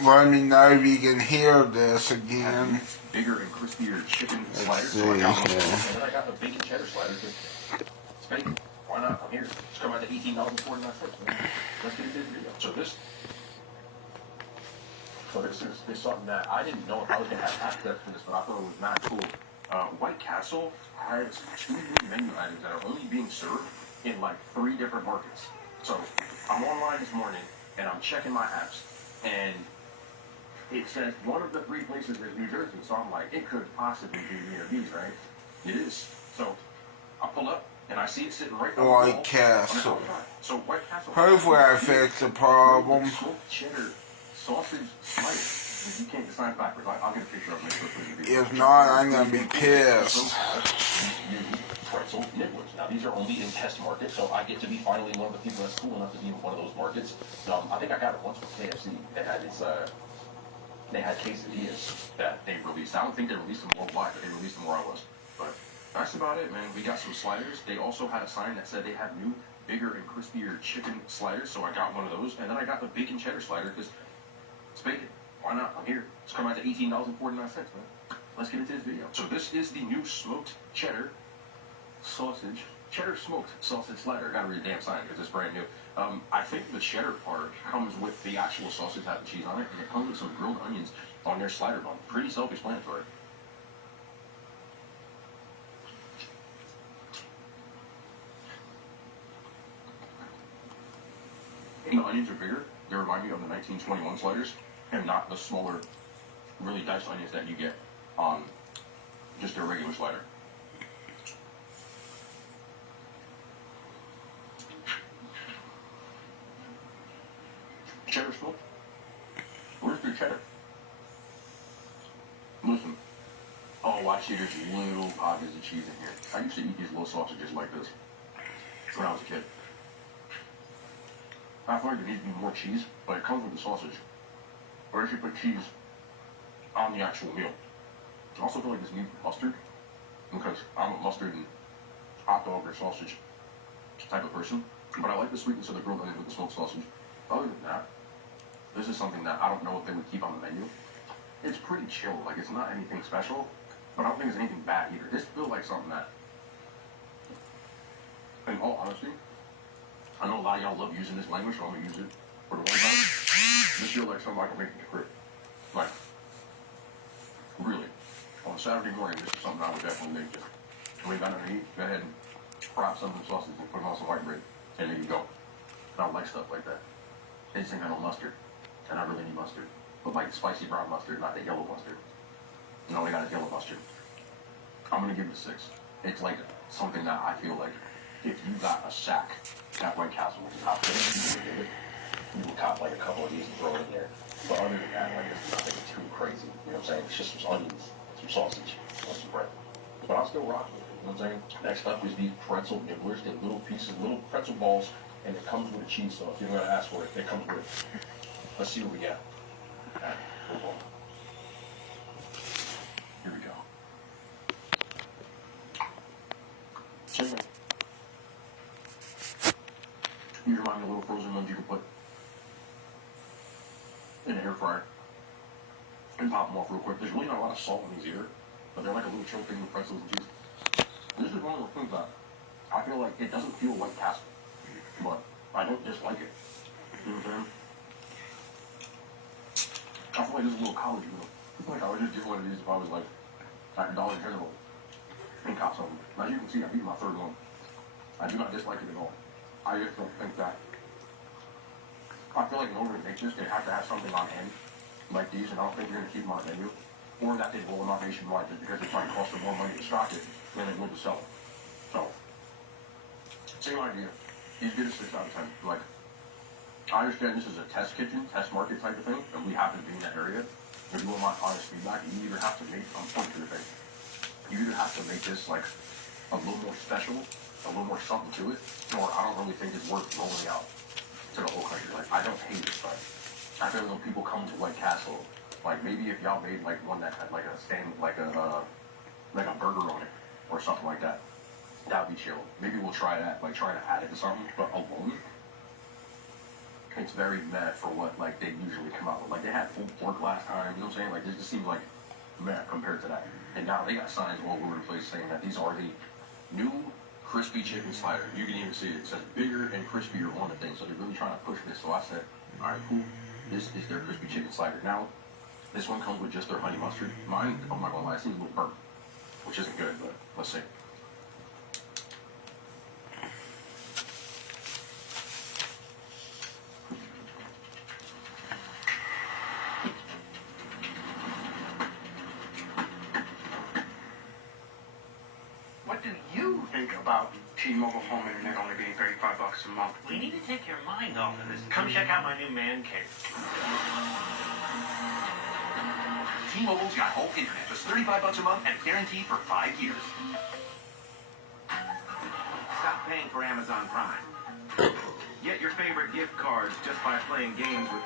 Let me know if you can hear this again. Bigger and crispier chicken sliders. See, So I got one. yeah. And then I got the bacon cheddar slider. It's bacon. Why not? I'm here. It's coming out to $18.49. Let's get into this video. So this is something that I didn't know if I was going to have access to this, but I thought it was not cool. White Castle has 2 new menu items that are only being served in like 3 different markets. So I'm online this morning and I'm checking my apps, and it says one of the 3 places is New Jersey. So I'm like, it could possibly be near these, right? It is. So I pull up and I see it sitting right on the wall. White Castle. So White Castle. Hopefully I fixed the problem. Smoked cheddar sausage slice. If you can't decide backwards, I'll get a picture of it. If not, I'm gonna be pissed. Pretzel nibblers. Now these are only in test markets, so I get to be finally one of the people that's cool enough to be in one of those markets. I think I got it once with KFC. They had quesadillas that they released. I don't think they released them worldwide, but they released them where I was. But that's about it, man. We got some sliders. They also had a sign that said they have new, bigger and crispier chicken sliders, so I got one of those. And then I got the bacon cheddar slider because it's bacon. Why not? I'm here. It's coming out to $18.49, man. Let's get into this video. So this is the new smoked cheddar smoked sausage slider. I gotta read the damn sign because it's brand new. I think the cheddar part comes with the actual sausage having cheese on it, and it comes with some grilled onions on their slider bun. Pretty self-explanatory. And the onions are bigger. They remind me of the 1921 sliders, and not the smaller, really diced onions that you get on just their regular slider. Cheddar smoke? Where's your cheddar? Listen. Oh, I see there's little pockets of cheese in here. I used to eat these little sausages like this when I was a kid. I thought there needs to be more cheese, but it comes with the sausage. Or they should put cheese on the actual meal. I also feel like this needs mustard, because I'm a mustard and hot dog or sausage type of person. But I like the sweetness of the grilled onions with the smoked sausage. Other than that, this is something that I don't know if they would keep on the menu. It's pretty chill. Like, it's not anything special, but I don't think it's anything bad either. This feels like something that, in all honesty, I know a lot of y'all love using this language, so I'm going to use it for the one time. This feels like something I can make in the crib. Like, really. On a Saturday morning, this is something I would definitely make. When you got nothing to eat, go ahead and fry up some of the sausage and put them on some white bread. And there you go. I don't like stuff like that. They just think I don't mustard. And I really need mustard. But like spicy brown mustard, not the yellow mustard. No, we got a yellow mustard. I'm going to give it a 6. It's like something that I feel like if you got a sack at White Castle, which is how you would cop like a couple of these and throw it in there. But other than that, like, it's nothing too crazy. You know what I'm saying? It's just some onions, some sausage, and some bread. But I'll still rock with it. You know what I'm saying? Next up is these pretzel nibblers. They're little pieces, little pretzel balls, and it comes with a cheese sauce. You're going to ask for it. It comes with it. Let's see what we got. Here we go. Check it. These remind me of little frozen ones you can put in an air fryer and pop them off real quick. There's really not a lot of salt in these either, but they're like a little chill thing with pretzels and cheese. This is one of the things that I feel like it doesn't feel like Castle, but I don't dislike it. You know what I'm saying? I feel like this is a little college meal. Like I would just get one of these if I was like at Dollar General and cop something. Now you can see I've eaten my 3rd one. I do not dislike it at all. I just don't think that. I feel like in order to make this, they have to have something on hand like these, and I don't think they're going to keep them on the menu, or that they roll them out nationwide just because it might cost them more money to stock it than it would to sell it. So, same idea. These get a 6 out of 10. Like, I understand this is a test kitchen, test market type of thing, and we happen to be in that area. If you want my honest feedback, you either have to make, I'm pointing to the thing, you either have to make this like a little more special, a little more something to it, or I don't really think it's worth rolling out to the whole country. Like, I don't hate it, but I feel like when people come to White Castle, like maybe if y'all made like one that had like a stand, like a burger on it or something like that, that would be chill. Maybe we'll try that, like trying to add it to something, but alone, it's very meh for what like they usually come out with. Like they had pulled pork last time, you know what I'm saying? Like this just seems like meh compared to that. And now they got signs all over the place saying that these are the new crispy chicken slider. You can even see it. It says bigger and crispier on the thing. So they're really trying to push this. So I said, all right, cool. This is their crispy chicken slider. Now, this one comes with just their honey mustard. Mine, I'm not gonna lie, it seems a little burnt, which isn't good, but let's see. What do you think about T-Mobile home internet only being $35 a month? We need to take your mind off of this. Come check out my new man cave. T-Mobile's got home internet, just $35 a month and guaranteed for 5 years. Stop paying for Amazon Prime. Get your favorite gift cards just by playing games with...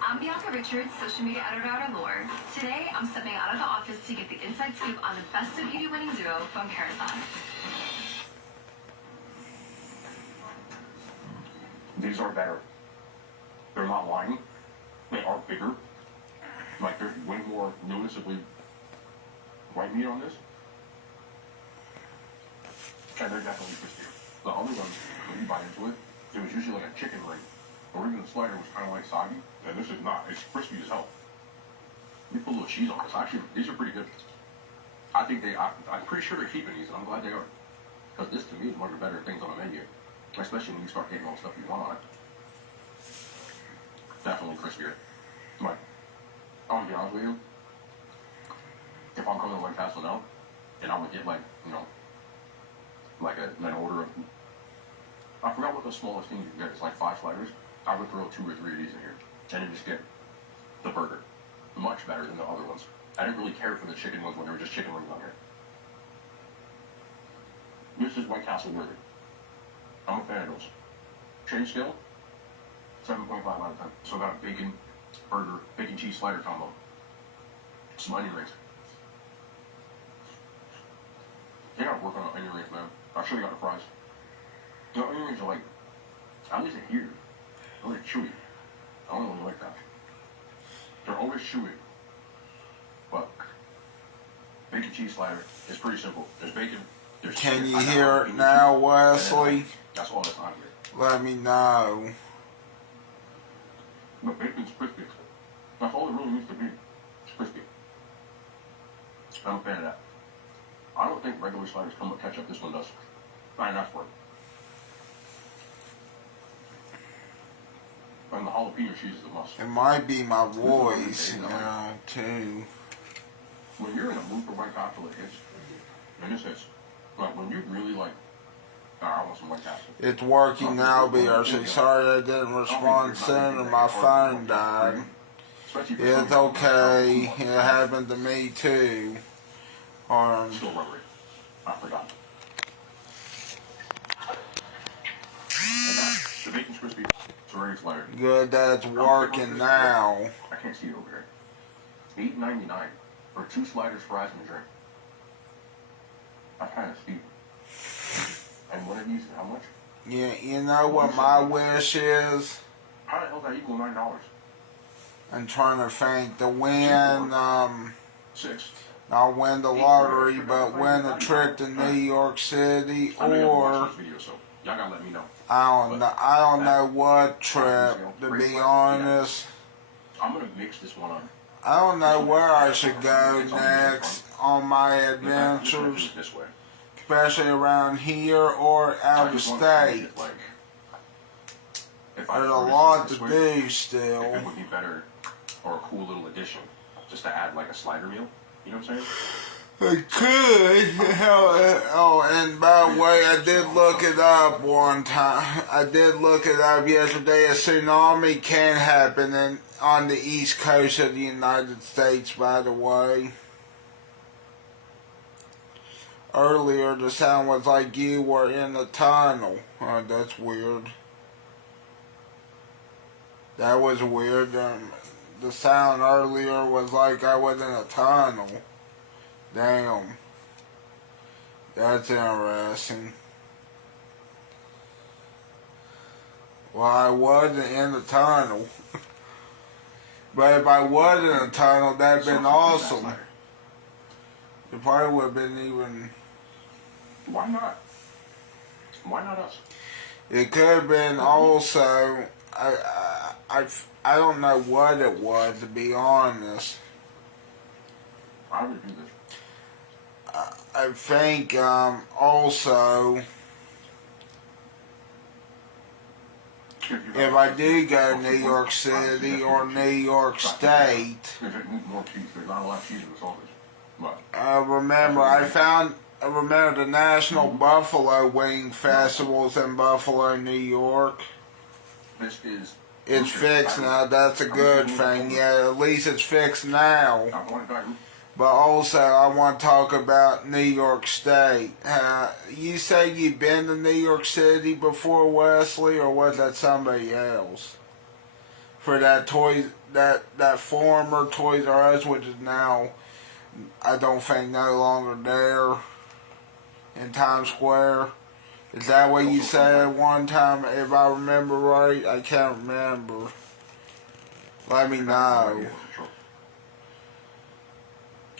I'm Bianca Richards, social media editor at Allure. Today, I'm stepping out of the office to get the inside scoop on the best of beauty winning duo from Carousel. These are better. They're not lying. They are bigger. Like there's way more noticeably white meat on this. And they're definitely crispier. The other ones, when you bite into it, it was usually like a chicken ring. Or even the slider was kind of like soggy. And this is not. It's crispy as hell. You put a little cheese on this. Actually, these are pretty good. I think I'm pretty sure they're keeping these, and I'm glad they are. Because this, to me, is one of the better things on the menu. Especially when you start getting all the stuff you want on it. Definitely crispier. But, I'm gonna be honest with you. If I'm coming to White Castle now, and I would get like, you know, like an order of, I forgot what the smallest thing you can get. It's like 5 sliders. I would throw 2 or 3 of these in here, and then just get the burger. Much better than the other ones. I didn't really care for the chicken ones when they were just chicken wings on here. This is White Castle worthy. I'm a fan of those. Chain scale, 7.5 out of 10. So I got a bacon burger, bacon cheese slider combo. Some onion rings. They gotta work on the onion rings, man. I should've got the fries. The onion rings are like, at least here, they're like chewy. I don't really like that. They're always chewy. But bacon cheese slider is pretty simple. There's bacon. There's Can chicken. you hear it now, Wesley? That's all that's on here. Let me know. The bacon's crispy. That's all it really needs to be. It's crispy. I'm a fan of that. I don't think regular sliders come with ketchup. This one does. I didn't ask for it. And the jalapeno cheese is a must. It might be my voice, you know, too. When you're in a mood for White Castle, it hits. And this hits. Like, when you really like, I want some White Castle. It's working now, BRC. Sorry I didn't respond sooner. My phone died. It's okay. It happened to me, too. Still rubbery. I forgot. And that, the bacon's crispy. It's already flared. Good, that's working now. I can't see it over here. $8.99 for 2 sliders, fries, and a drink. That's kind of steep. And one of these is how much? Yeah, you know what my wish is? How the hell does that equal $9? I'm trying to think. To win, 6. not win the lottery, but win a trip to New York City, I may have to watch or this video, so y'all gotta let me know. I don't know what trip, to be honest. I'm gonna mix this one up. I don't know where I should go next on my adventures, This way. especially around here or out of state. If I There's a throw this lot this to way, do If still. it would be better, or a cool little addition, just to add like a slider meal. You know what I'm saying? It could. Oh, and by the way, I did look it up one time. I did look it up yesterday. A tsunami can happen on the east coast of the United States, by the way. Earlier, the sound was like you were in a tunnel. Oh, that's weird. That was weird. The sound earlier was like I was in a tunnel. Damn. That's interesting. Well, I wasn't in the tunnel. But if I was in the tunnel, that'd been awesome. It probably would have been even... Why not? Why not us? It could have been also... I don't know what it was, to be honest. I would do this. I think also... If I do go to New York City or New York State, More cheese. There's not a lot of cheese in the sausage. But I remember the National Buffalo Wing Festivals in Buffalo, New York. this is. It's fixed now. That's a good thing. Yeah, at least it's fixed now. I want to die. But also, I want to talk about New York State. You say you've been to New York City before, Wesley, or was that somebody else? For that that former Toys R Us, which is now, I don't think, no longer there in Times Square. Is that what you said one time? If I remember right, I can't remember. Let me know.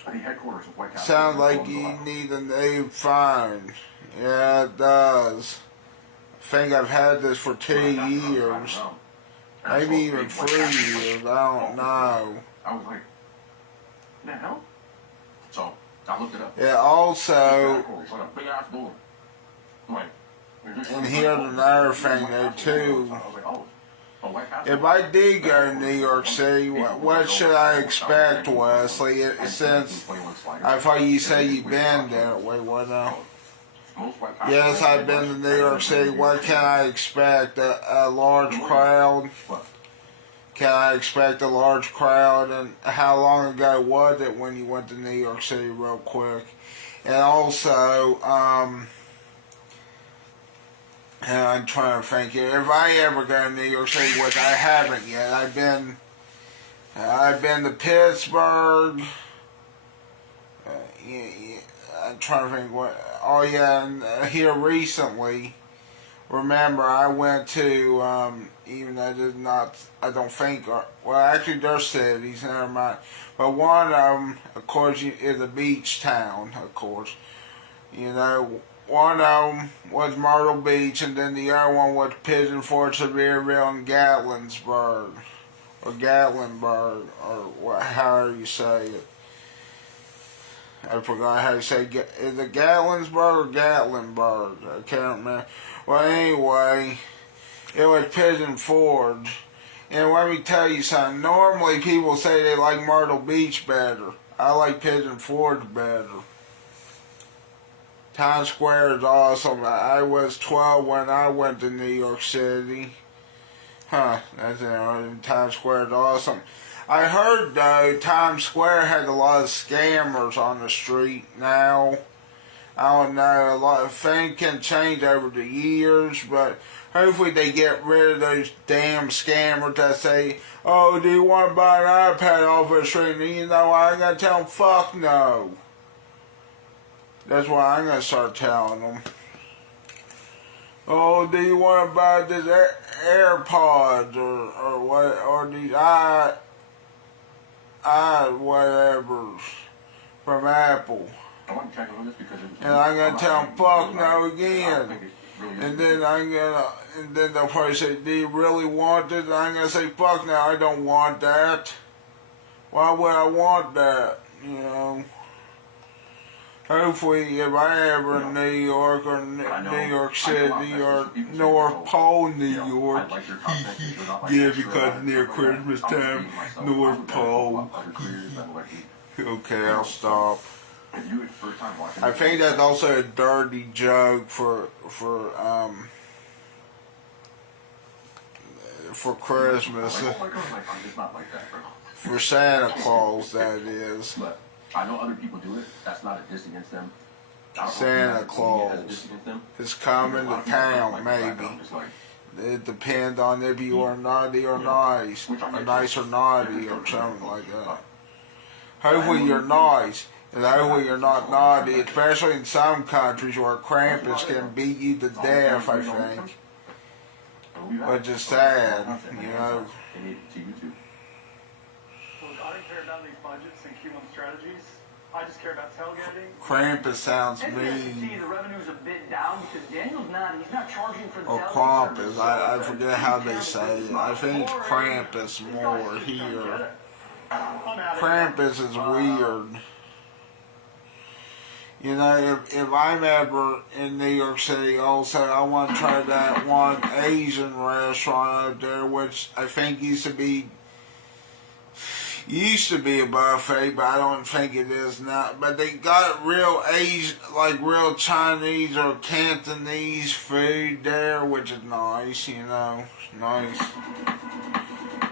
The headquarters of White House. Sounds like you need a new phone. Yeah, it does. I think I've had this for 2 years. Maybe even 3 years. I don't know. I was like, the hell? So, I looked it up. Yeah, also, It's like a big ass door. I'm like, and here's another thing though too. I was like, oh. If I do go to New York City, what should I expect, Wesley? Since I thought you said you've been there. Wait, what now? Yes, I've been to New York City. What can I expect? A large crowd? Can I expect a large crowd? And how long ago was it when you went to New York City, real quick? And also, and I'm trying to think here. If I ever go to New York City, which I haven't yet, I've been to Pittsburgh. I'm trying to think what. Oh yeah, and here recently. Remember, I went to even I did not. I don't think. Well, actually, there's cities. Never mind. But one of them, of course, is a beach town. Of course, you know. One of them was Myrtle Beach, and then the other one was Pigeon Forge, Sevierville, and Gatlinburg, or Gatlinburg, or however you say it. I forgot how you say it. Is it Gatlinburg or Gatlinburg? I can't remember. Well, anyway, it was Pigeon Forge. And let me tell you something. Normally, people say they like Myrtle Beach better. I like Pigeon Forge better. Times Square is awesome. I was 12 when I went to New York City. That's it. Times Square is awesome. I heard, though, Times Square had a lot of scammers on the street now. I don't know. A lot of things can change over the years, but hopefully they get rid of those damn scammers that say, oh, do you want to buy an iPad off the street? And you know, I ain't going to tell them, fuck no. That's what I'm going to start telling them. Oh, do you want to buy this AirPods or what, or these whatever from Apple? I want to check on this because it was. And I'm going to tell them, fuck no again. And then they'll probably say, do you really want this? And I'm going to say, fuck no, I don't want that. Why would I want that? You know? Hopefully, if I ever in New York or New York City or North Pole, New York, yeah, because near Christmas time, North Pole. Okay, I'll stop. I think that's also a dirty joke for Christmas. For Santa Claus, that is. I know other people do it. That's not a diss against them. Santa Claus is coming to town, maybe. It depends on if you are naughty or nice, or nice or naughty, or something like that. Hopefully you're nice, and hopefully you're not naughty, especially in some countries where Krampus can beat you to death, I think. we'll be back. which is sad, you know. And to you too. Look, I don't care about these budgets and Q1 strategies. I just care about tailgating. Krampus sounds As you guys can see, mean. the revenue's a bit down because he's not charging for the Or tailgate Krampus, service. I forget how they say it. I think Krampus more here. Krampus is weird. You know, if I'm ever in New York City also, I want to try that one Asian restaurant up there, which I think used to be a buffet, but I don't think it is now. But they got real Asian, like real Chinese or Cantonese food there, which is nice, you know, nice.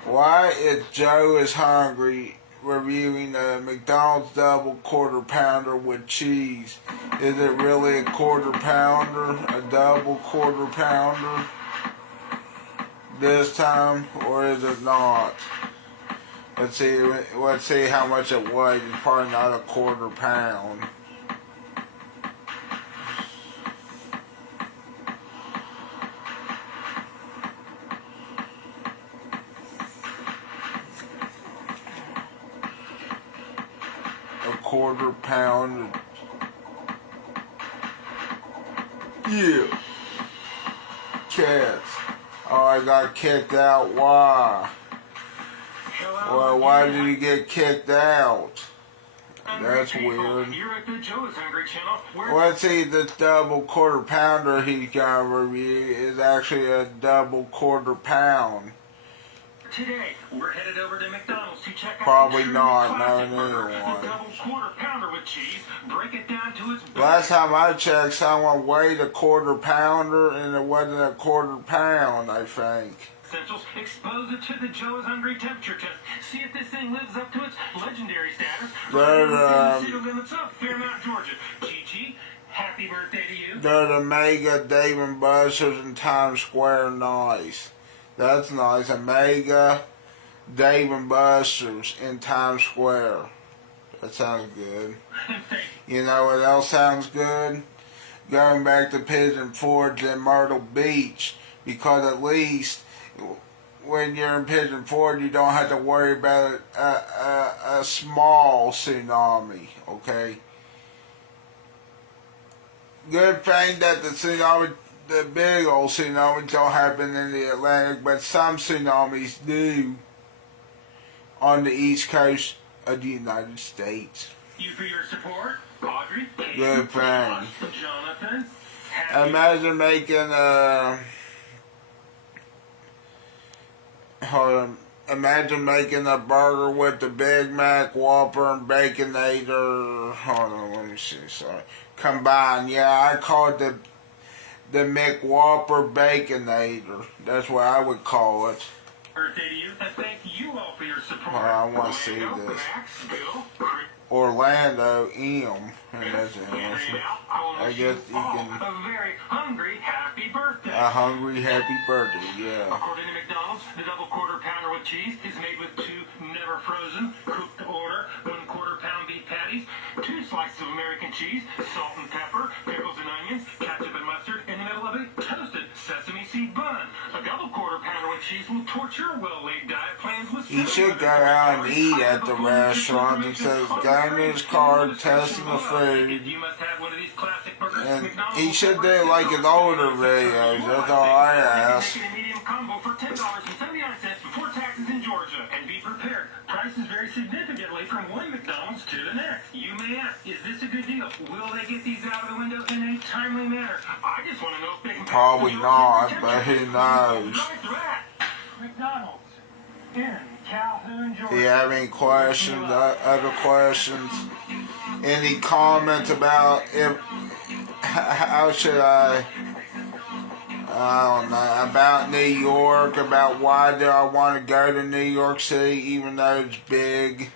Why is Joe is hungry reviewing a McDonald's double quarter pounder with cheese? Is it really a quarter pounder, a double quarter pounder this time, or is it not? Let's see how much it weighs. It's probably not a quarter pound. A quarter pound. Yeah. Cats. Oh, I got kicked out. Why? Well, why did you get kicked out? That's weird. You're at the Joe's Hungry channel. Let's see, the double quarter pounder he's got to review is actually a double quarter pound. Today, we're headed over to McDonald's to check out Probably the not, classic no burger, new the one. double quarter pounder with cheese. Break it down to its base. Last time I checked, someone weighed a quarter pounder and it wasn't a quarter pound, I think. Essentials, expose it to the Joe's Hungry temperature test. See if this thing lives up to its legendary status. City limits up, Fairmount, Georgia. Gigi, happy birthday to you. They're the Mega Dave & Buster's in Times Square. Nice. That's nice. A Mega Dave & Buster's in Times Square. That sounds good. You know what else sounds good? Going back to Pigeon Forge in Myrtle Beach, because at least when you're in Pigeon Forge, you don't have to worry about a small tsunami, okay? Good thing that the big old tsunamis don't happen in the Atlantic, but some tsunamis do on the east coast of the United States. You for your support, Audrey. Good thing. Jonathan. Imagine making imagine making a burger with the Big Mac, Whopper, and Baconator. Hold on, let me see. Sorry, combined. Yeah, I call it the McWhopper Baconator. That's what I would call it. Birthday to you, and thank you all for your support. I want to see Orlando, this. Max, Bill, Chris, Orlando M. And that's Andrea, interesting. I I guess you all can. a very hungry happy birthday. A hungry happy birthday. Yeah. According to McDonald's, the double quarter pounder with cheese is made with 2 never frozen, cooked to order, 1 quarter pound beef patties, 2 slices of American cheese, salt and pepper, pickles and onions, ketchup and mustard, in the middle of a toasted sesame seed bun. A double quarter pounder with cheese will torch your well-laid diet plans with He should go out and eat at the restaurant instead of going in his car, testing the food. You must have one of these classic burgers. And McDonald's he should do like his older videos. That's all I ask. Make it a medium combo for $10.79 before taxes in Georgia. And be prepared. Prices vary significantly from one McDonald's to the next. You may ask, is this a good deal? Will they get these out of the window in a timely manner? I just want to know if they can... Probably not, but who knows? McDonald's in Calhoun, Georgia. Do you have any questions, other questions? Any comments about if, how should I don't know, about New York, about why do I want to go to New York City even though it's big?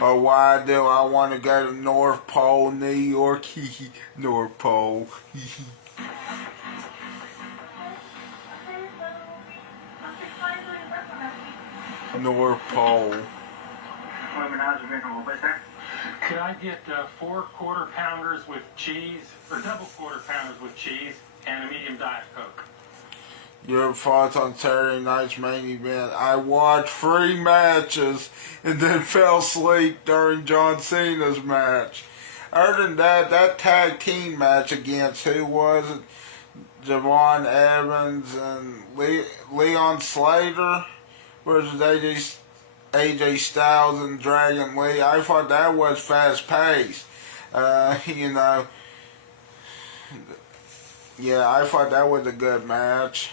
Or why do I want to go to North Pole, New York? North Pole. Bueno, North Pole. me nada, subir como puede ser. Could I get 4 quarter pounders with cheese, or double quarter pounders with cheese, and a medium Diet Coke? Your thoughts on Saturday night's main event? I watched 3 matches and then fell asleep during John Cena's match. Other than that, that tag team match against, who was it? Javon Evans and Leon Slater versus AJ Styles and Dragon Lee. I thought that was fast paced. You know, yeah, I thought that was a good match.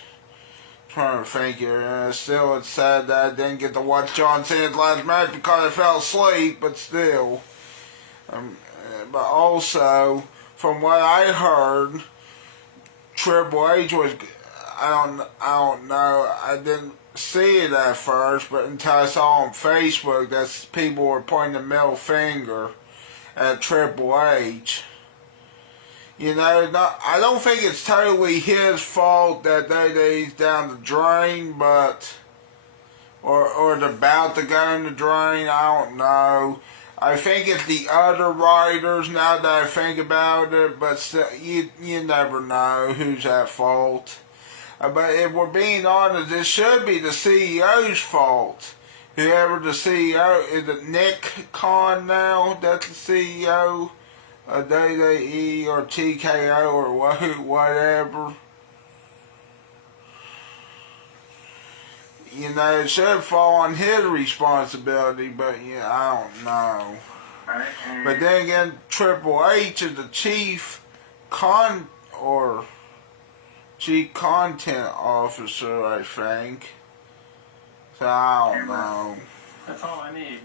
Trying to think here. Still, it's sad that I didn't get to watch John Cena's last match because I fell asleep, but still. But also, from what I heard, Triple H was, I don't know, I didn't see it at first, but until I saw on Facebook that people were pointing the middle finger at Triple H. You know, I don't think it's totally his fault that he's down the drain, but, or it's about to go in the drain, I don't know. I think it's the other writers, now that I think about it, but still, you never know who's at fault. But if we're being honest, this should be the CEO's fault. Whoever the CEO, is it Nick Khan now? That's the CEO of WWE or TKO or whatever. You know, it should fall on his responsibility, but yeah, I don't know. But then again, Triple H is the chief content officer, I think. So I don't know. That's all I need.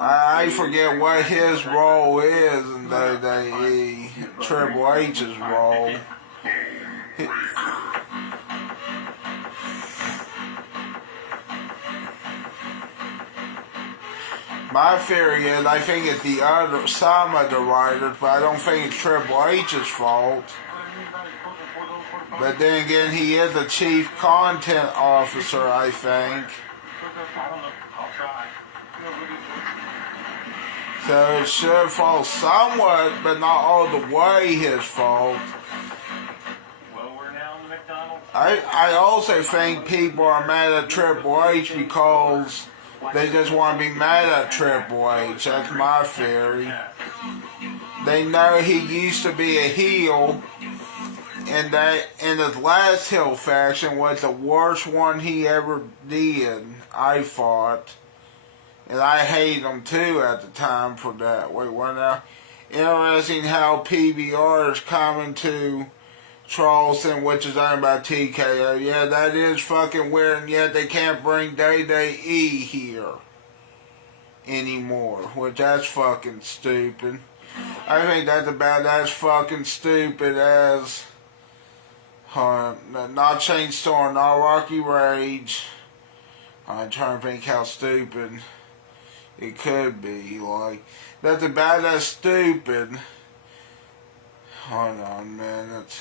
I forget what his role is in WWE. Triple H's role. My theory is, I think it's some of the writers, but I don't think it's Triple H's fault. But then again, he is the chief content officer, I think. So it should fall somewhat, but not all the way his fault. I also think people are mad at Triple H because they just want to be mad at Triple H. That's my theory. They know he used to be a heel, and that in his last heel faction was the worst one he ever did, I thought. And I hate him too at the time for that. Wait, what now? Interesting how PBR is coming to Charleston, which is owned by TKO. Yeah, that is fucking weird, and yet they can't bring WWE here anymore, which that's fucking stupid. I think that's about as fucking stupid as not Shane Storm, not Rocky Rage. I'm trying to think how stupid it could be. Like, that's about as stupid. Hold on, man. It's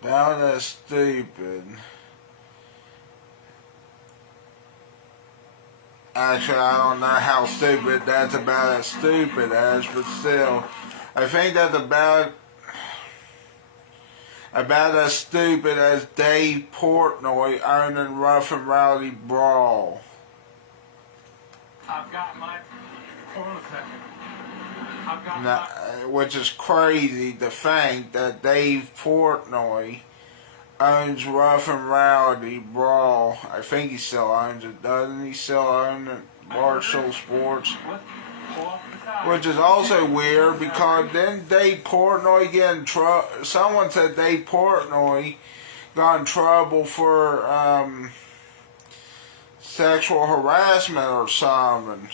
about as stupid. Actually, I don't know how stupid that's about as stupid as, but still, I think that's about as stupid as Dave Portnoy owning Rough and Rowdy Brawl. I've got my... Hold on a second. Which is crazy to think that Dave Portnoy owns Rough and Rowdy Brawl. I think he still owns it, doesn't he? Still own it, Barstool Sports. Which is also weird because then Dave Portnoy get in trouble. Someone said Dave Portnoy got in trouble for sexual harassment or something.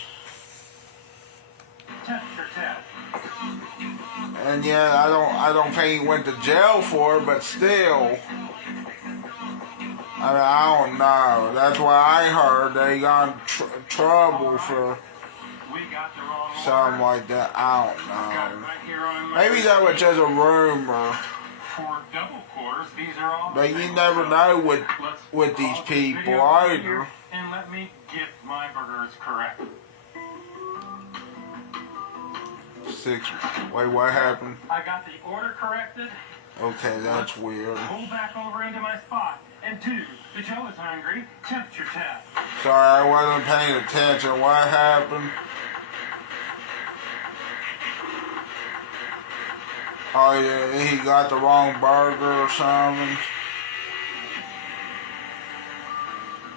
And yeah, I don't think he went to jail for it, but still, I don't know. That's what I heard. They got in trouble for something like that. I don't know. Maybe that was just a rumor. But you never know with these people either. let me get my burgers correct. 6. Wait, what happened? I got the order corrected. Okay, that's weird. Pull back over into my spot. And 2, the Joe is hungry. Temperature test. Sorry, I wasn't paying attention. What happened? Oh, yeah, he got the wrong burger or something.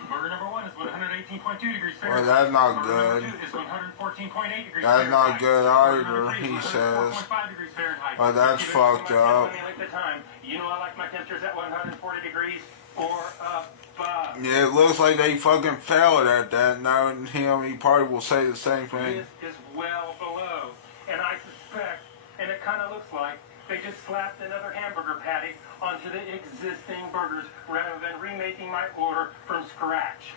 Burger number 1 is 118.2 degrees Fahrenheit. Well, that's not Burger good. number 2 is 114.8 degrees That's not Fahrenheit. good Burger either, number 3 he is says. 104.5 degrees Fahrenheit. Oh, that's If you fucked look at my up. calendar, like the time, you know I like my temperatures at 140 degrees or above. Yeah, it looks like they fucking failed at that. Knowing him, he probably will say the same thing. This is well below. And I suspect, and it kind of looks like, they just slapped another hamburger patty onto the existing burgers rather than remaking my order from scratch.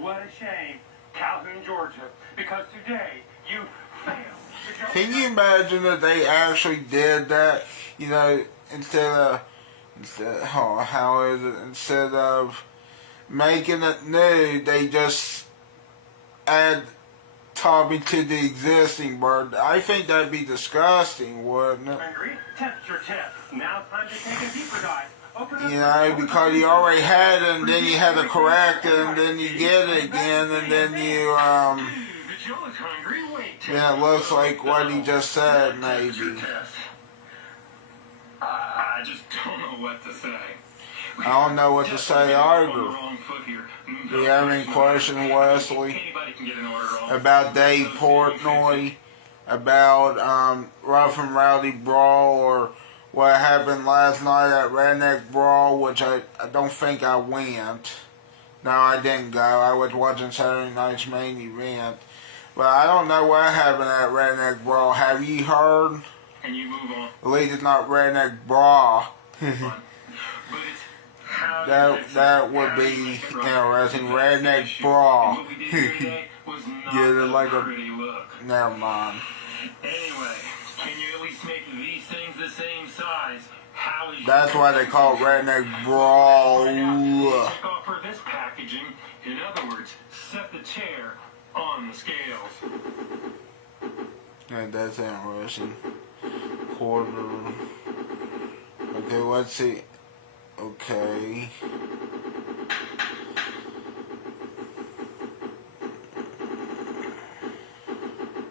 What a shame, Calhoun, Georgia, because today you failed. Can you imagine that they actually did that? You know, instead of making it new, they just add topping to the existing burger. I think that'd be disgusting, wouldn't it? Temperature test. Now it's time to take a deeper dive. You know, because you already had it, and then you had to correct it, and then you get it again, and then you, yeah, it looks like what he just said, maybe. I just don't know what to say. I don't know what to say either. Do you have any questions, Wesley, about Dave Portnoy, about Rough and Rowdy Brawl, or what happened last night at Redneck Brawl, which I don't think I went. No, I didn't go. I was watching Saturday night's main event. But I don't know what happened at Redneck Brawl. Have you heard? And you move on. At least it's not Redneck Brawl. That would be interesting. Redneck Brawl. Get it like a... Never mind. Anyway, can you at least make these things the same size? How is That's why they call it Redneck Brawl. check off for this packaging? In other words, set the chair on the scales. Yeah, that's interesting. Quarter. Okay, let's see. Okay.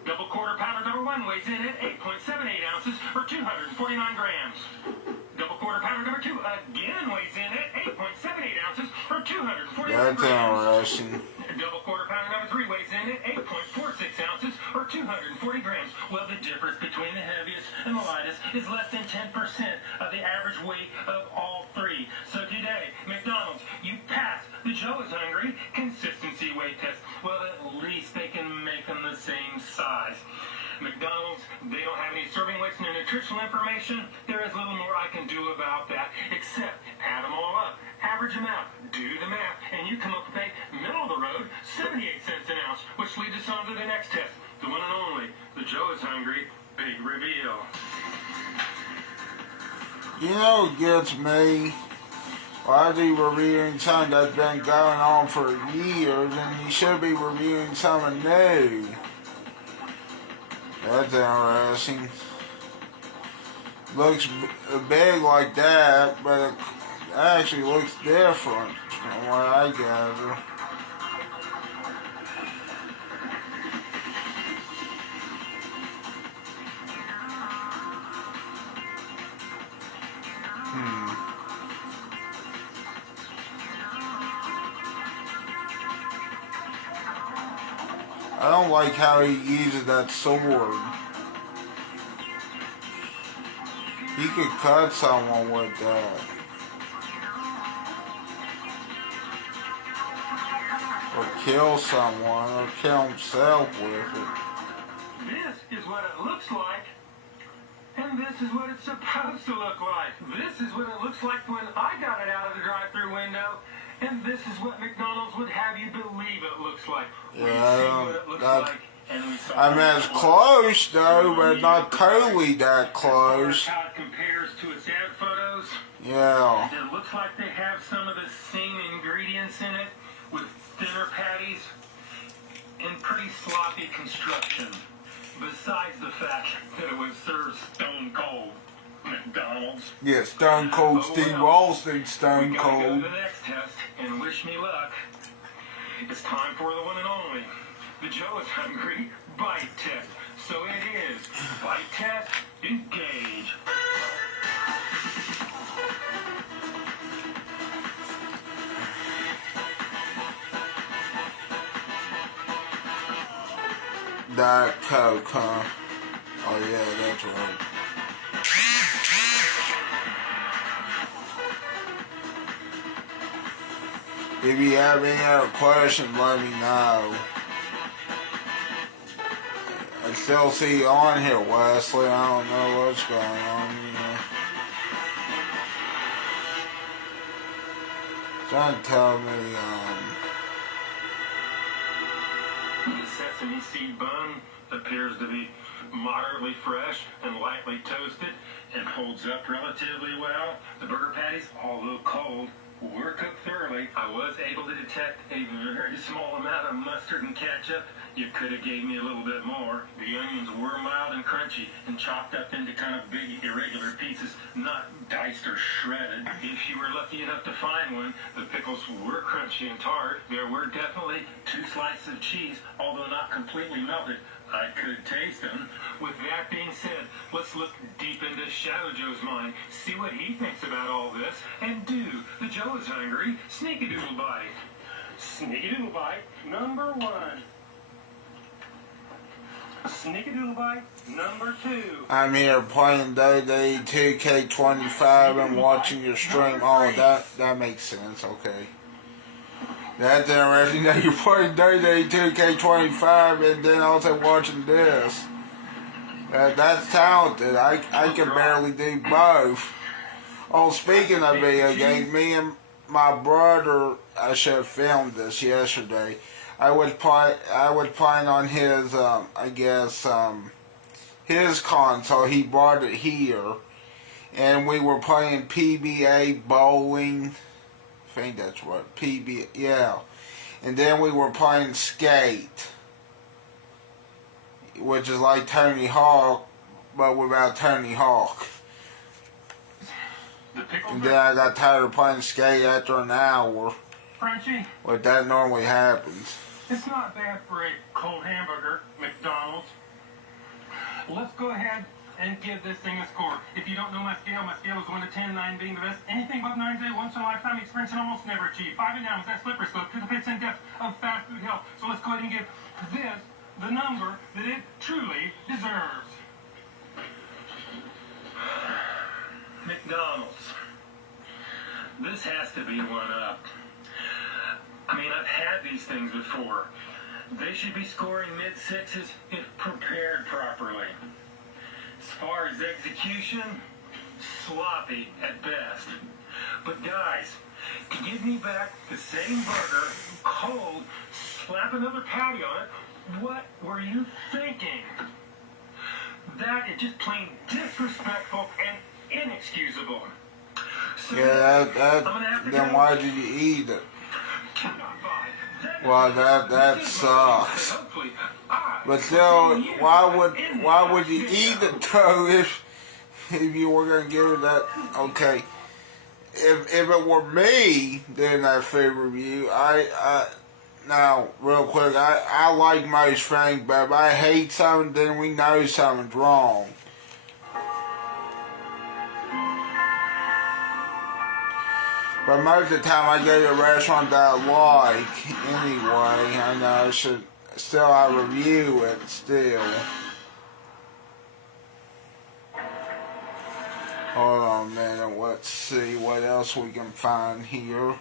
Double quarter pounder number 1 weighs in at 8.78 ounces or 249 grams. Double quarter pounder number 2 again weighs in at 8.78 ounces or 249 That's grams. interesting. Double quarter pounder number 3 weighs in at 8.46 ounces or 240 grams. Well, the difference between the heaviest and the lightest is less than 10% of the average weight of all 3. So today, McDonald's, you passed the Joe is hungry consistency weight test. Well, at least they can make them the same size. McDonald's, they don't have any serving weights and nutritional information. There is little more I can do about that except add them all up, average them out, do the math, and you come up with a middle of the road 78 cents an ounce, which leads us on to the next test. The one and only, the Joe is hungry big reveal. You know what gets me? Why is he reviewing something that's been going on for years, and he should be reviewing something new? That's interesting. Looks big like that, but it actually looks different from what I gather. I don't like how he uses that sword. He could cut someone with that. Or kill someone, or kill himself with it. This is what it looks like, and this is what it's supposed to look like. This is what it looks like when I got it out of the drive-thru window, and this is what McDonald's would have you believe it looks like. I mean, it's close though, but not totally that close. How it compares to its ad photos. Yeah. It looks like they have some of the same ingredients in it. with thinner patties and pretty sloppy construction. Besides the fact that it was served stone cold. McDonald's. Yeah, Stone Cold Steve Austin, Stone We gotta go Cold. to the next test and wish me luck. It's time for the one and only. The Joe is hungry bite test. So it is. Bite test, engage. Diet Coke, huh? Oh yeah, that's right. If you have any other questions, let me know. I still see you on here, Wesley. I don't know what's going on. Trying to tell me, The sesame seed bun appears to be moderately fresh and lightly toasted and holds up relatively well. The burger patties, although cold, were cooked thoroughly. I was able to detect a very small amount of mustard and ketchup. You could have gave me a little bit more. The onions were mild and crunchy and chopped up into kind of big irregular pieces, not diced or shredded. If you were lucky enough to find one, the pickles were crunchy and tart. There were definitely 2 slices of cheese, although not completely melted. I could taste them. With that being said, let's look deep into Shadow Joe's mind, see what he thinks about all this, and do the Joe is hungry sneak-a-doodle bite. Sneak-a-doodle bite number 1. Sneak-a-doodle bite number 2. I'm here playing Day 2K25 and watching your stream. Oh, that makes sense. Okay. That's interesting that you're playing Day 2K25 and then also watching this. That's talented. I can barely do both. Oh, speaking of video games, me and my brother, I should have filmed this yesterday. I was playing on his, his console. He brought it here, and we were playing PBA bowling. I think that's what yeah. And then we were playing skate, which is like Tony Hawk, but without Tony Hawk. And then I got tired of playing skate after an hour. Frenchie, But that normally happens. it's not bad for a cold hamburger, McDonald's. Let's go ahead and give this thing a score. If you don't know my scale is 1 to 10, 9 being the best. Anything above 9 is a once in a lifetime experience and almost never achieved. 5 and down is that slippery slope to the pits and depths of fast food health. So let's go ahead and give this the number that it truly deserves. McDonald's. This has to be one up. I mean, I've had these things before. They should be scoring mid-6s if prepared properly. As far as execution, sloppy at best. But guys, to give me back the same burger, cold, slap another patty on it, what were you thinking? That is just plain disrespectful and inexcusable. So, Yeah, then why did you eat it? Well, that sucks. But still, why would you eat it though if you were gonna give it that? Okay, if it were me doing that food review, now real quick, I like most things, but if I hate something, then we know something's wrong. But most of the time I go to a restaurant that I like anyway, and I should I review it still. Hold on a minute, let's see what else we can find here.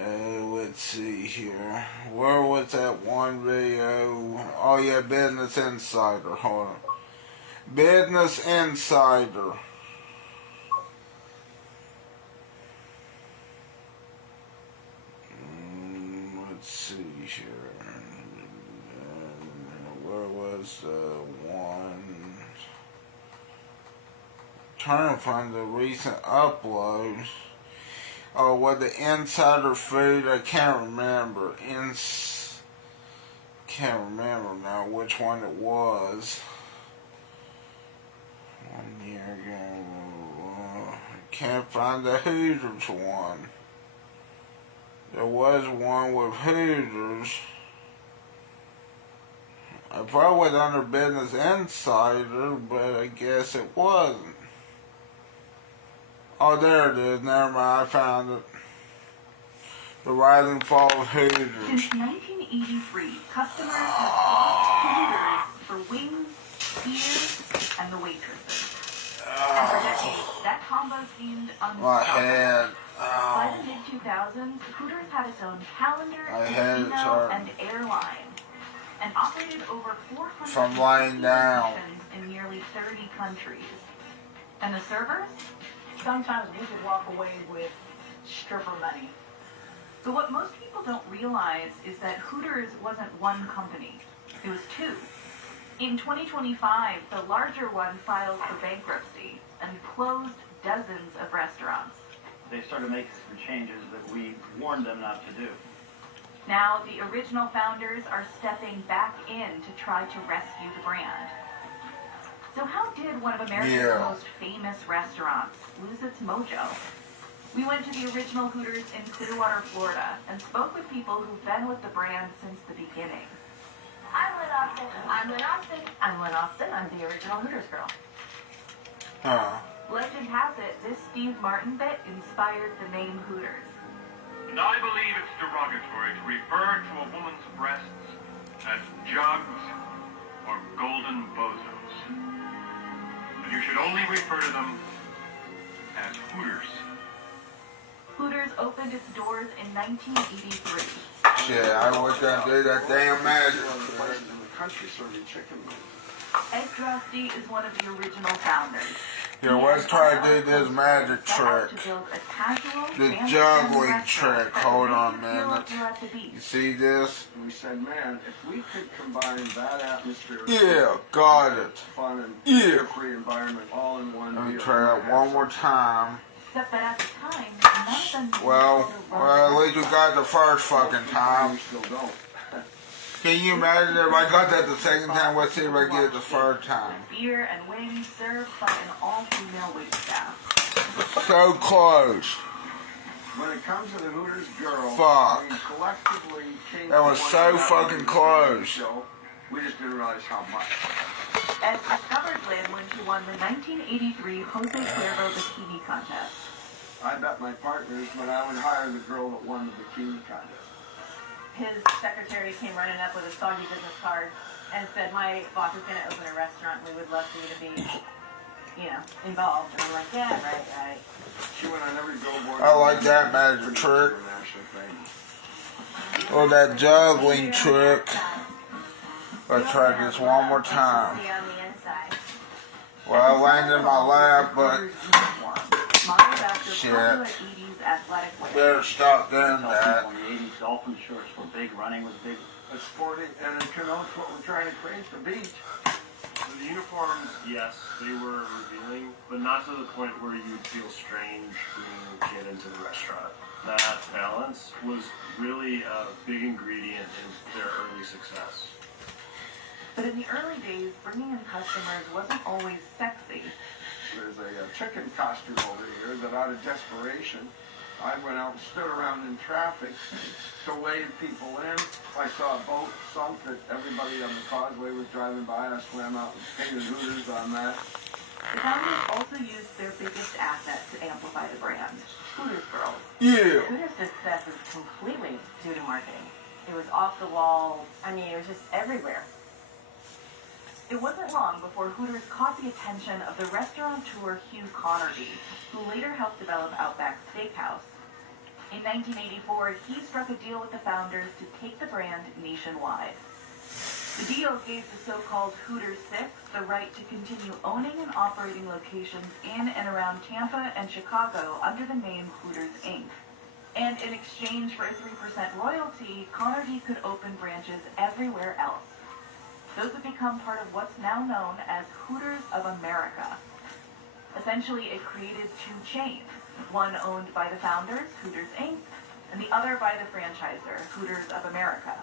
Let's see here. Where was that one video? Oh yeah, Business Insider. Hold on. Business Insider. Let's see here. Where was the one? Trying to find the recent uploads. Oh, what the insider food? I can't remember. Can't remember now which one it was. 1 year ago. I can't find the Hooters one. There was one with Hooters. I probably went under Business Insider, but I guess it wasn't. Oh, there it is. Never mind, I found it. The Rise and Fall of Hooters. Since 1983, customers have flocked to Hooters for wings, beers, and the waitresses. And for decades, that combo seemed My head. unstoppable. By the mid-2000s, Hooters had its own calendar, My head is casino, hurting. and airline, and operated over 400 From lying down. locations in nearly 30 countries. And the servers? Sometimes we could walk away with stripper money. But what most people don't realize is that Hooters wasn't one company. It was two. In 2025, the larger one filed for bankruptcy and closed dozens of restaurants. They started making some changes that we warned them not to do. Now, the original founders are stepping back in to try to rescue the brand. So how did one of America's most famous restaurants lose its mojo? We went to the original Hooters in Clearwater, Florida, and spoke with people who've been with the brand since the beginning. I'm Lynn Austin. I'm Lynn Austin. I'm Lynn Austin. I'm the original Hooters girl. Legend has it, this Steve Martin bit inspired the name Hooters. And I believe it's derogatory to refer to a woman's breasts as jugs or golden bozos. You should only refer to them as Hooters. Hooters opened its doors in 1983. Shit, I was gonna do that damn magic. Places in the country serving chicken wings. Ed Drosty is one of the original founders. Here, let's try to do this magic trick. The juggling trick. Hold on a minute. You see this? And we said, man, if we could combine that atmosphere, Yeah, got it. fun and Yeah. carefree environment all in one Let me deal, try that one more time. Except that at the time, none of them Well, at least we got the first fucking time. We still don't. Can you imagine if I got that the second time? Let's see if I get it the third time. beer and wings served by an all-female wait staff. So close. When it comes to the Hooters girl, Fuck. we collectively came That was to so one fucking another. close. So we just didn't realize how much. Ed discovered Lynn when she won the 1983 Jose Cuervo Bikini Contest. I bet my partners when I would hire the girl that won the bikini contest. His secretary came running up with a soggy business card and said, my boss is going to open a restaurant and we would love for you to be, involved. And I'm like, yeah, right. She went on every billboard. I like that magic trick. Or that juggling trick. Let's try this one more time. Well, I landed in my lap, but shit. Better stop doing that. In the 80s, dolphin shorts were big, running was big. It's sporty, and it connotes what we're trying to create, the beach. The uniforms, yes, they were revealing, but not to the point where you'd feel strange bringing a kid into the restaurant. That balance was really a big ingredient in their early success. But in the early days, bringing in customers wasn't always sexy. There's a chicken costume over here that out of desperation, I went out and stood around in traffic to wave people in. I saw a boat sunk that everybody on the causeway was driving by. I swam out and painted Hooters on that. The founders also used their biggest asset to amplify the brand, Hooters Girls. Yeah. Hooters' success is completely due to marketing. It was off the wall. I mean, it was just everywhere. It wasn't long before Hooters caught the attention of the restaurateur Hugh Connerty, who later helped develop Outback Steakhouse. In 1984, he struck a deal with the founders to take the brand nationwide. The deal gave the so-called Hooters Six the right to continue owning and operating locations in and around Tampa and Chicago under the name Hooters Inc. And in exchange for a 3% royalty, Connerty could open branches everywhere else. Those have become part of what's now known as Hooters of America. Essentially, it created two chains, one owned by the founders, Hooters Inc., and the other by the franchisor, Hooters of America.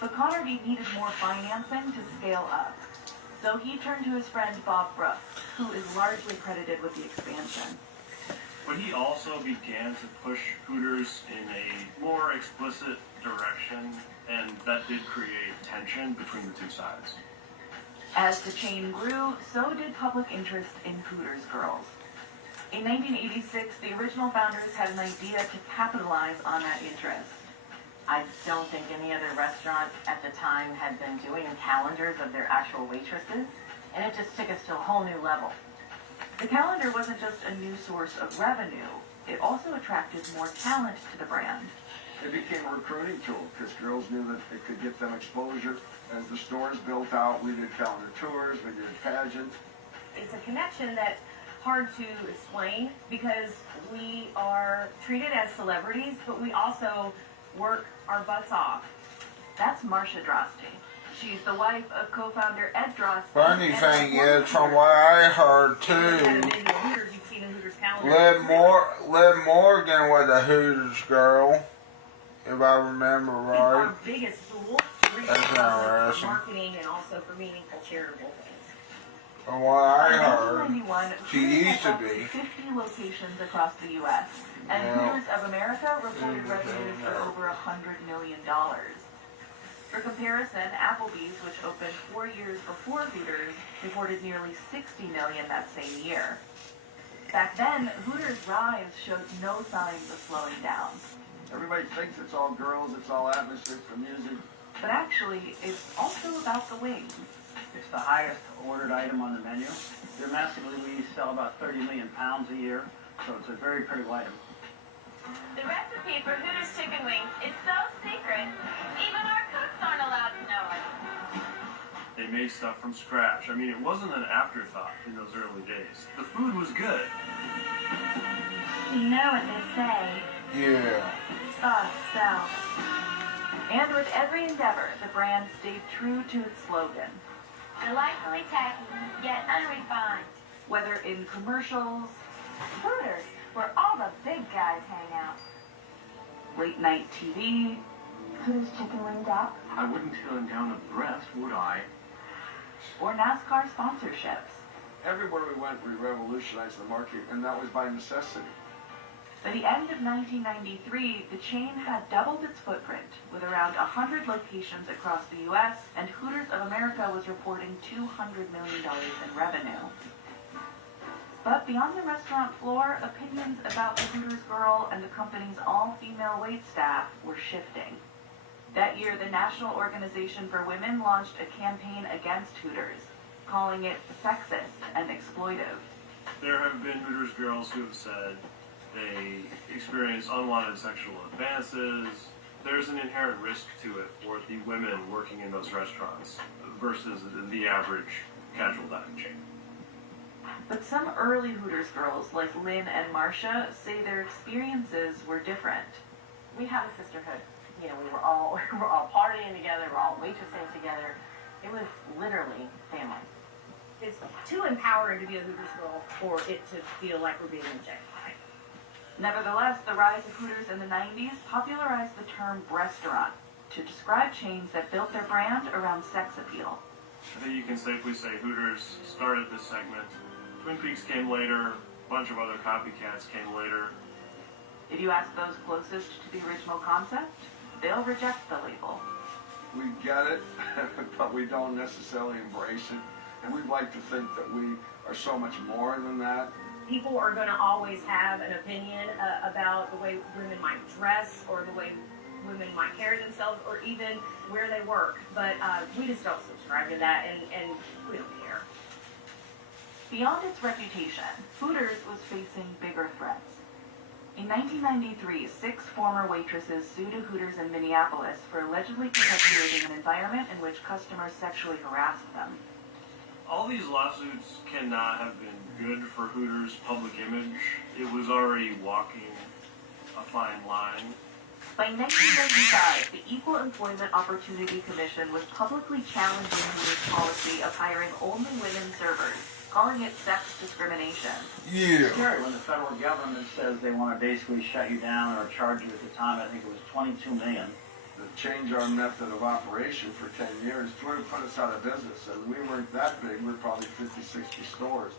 But Connerty needed more financing to scale up, so he turned to his friend Bob Brooks, who is largely credited with the expansion. But he also began to push Hooters in a more explicit direction, and that did create tension between the two sides. As the chain grew, so did public interest in Hooters girls. In 1986, the original founders had an idea to capitalize on that interest. I don't think any other restaurant at the time had been doing calendars of their actual waitresses, and it just took us to a whole new level. The calendar wasn't just a new source of revenue, it also attracted more talent to the brand. It became a recruiting tool because girls knew that it could get them exposure. As the stores built out, we did calendar tours, we did pageants. It's a connection that's hard to explain because we are treated as celebrities, but we also work our butts off. That's Marcia Drosty. She's the wife of co-founder Ed Drosty. Funny thing is, from what I heard too, Liv Morgan was a Hooters girl, if I remember right. Our biggest tool to reach That's out for interesting. marketing and also for meaningful charitable things. From what I In heard, 1991, she Hooters used to had be. 50 locations across the U.S., and Yeah. Hooters of America reported revenues of over $100 million. For comparison, Applebee's, which opened 4 years before Hooters, reported nearly $60 million that same year. Back then, Hooters' rise showed no signs of slowing down. Everybody thinks it's all girls, it's all atmosphere for music. But actually, it's also about the wings. It's the highest ordered item on the menu. Domestically, we sell about 30 million pounds a year, so it's a very critical item. The recipe for Hooters chicken wings is so secret, even our cooks aren't allowed to know it. They made stuff from scratch. I mean, it wasn't an afterthought in those early days. The food was good. You know what they say. Yeah. Sauce sells. And with every endeavor, the brand stayed true to its slogan. Delightfully tacky, yet unrefined. Whether in commercials, Hooters, where all the big guys hang out, late night TV, Hooters chicken wing doc, I wouldn't turn down a breast, would I? or NASCAR sponsorships. Everywhere we went, we revolutionized the market, and that was by necessity. By the end of 1993, the chain had doubled its footprint, with around 100 locations across the U.S., and Hooters of America was reporting $200 million in revenue. But beyond the restaurant floor, opinions about the Hooters girl and the company's all-female waitstaff were shifting. That year, the National Organization for Women launched a campaign against Hooters, calling it sexist and exploitive. There have been Hooters girls who have said they experience unwanted sexual advances. There's an inherent risk to it for the women working in those restaurants versus the average casual dining chain. But some early Hooters girls, like Lynn and Marcia, say their experiences were different. We have a sisterhood. You know, we were all partying together, we're all waitressing together. It was literally family. It's too empowering to be a Hooters girl for it to feel like we're being objectified. Nevertheless, the rise of Hooters in the 90s popularized the term restaurant to describe chains that built their brand around sex appeal. I think you can safely say Hooters started this segment. Twin Peaks came later, a bunch of other copycats came later. If you ask those closest to the original concept, they'll reject the label. We get it, but we don't necessarily embrace it. And we'd like to think that we are so much more than that. People are going to always have an opinion about the way women might dress or the way women might carry themselves or even where they work. But we just don't subscribe to that and we don't care. Beyond its reputation, Hooters was facing bigger threats. In 1993, 6 former waitresses sued a Hooters in Minneapolis for allegedly perpetuating an environment in which customers sexually harassed them. All these lawsuits cannot have been good for Hooters' public image. It was already walking a fine line. By 1995, the Equal Employment Opportunity Commission was publicly challenging Hooters' policy of hiring only women servers, calling it sex discrimination. Yeah. It's scary when the federal government says they want to basically shut you down or charge you at the time. I think it was $22 million. To change our method of operation for 10 years would have put us out of business. And we weren't that big. We're probably 50, 60 stores.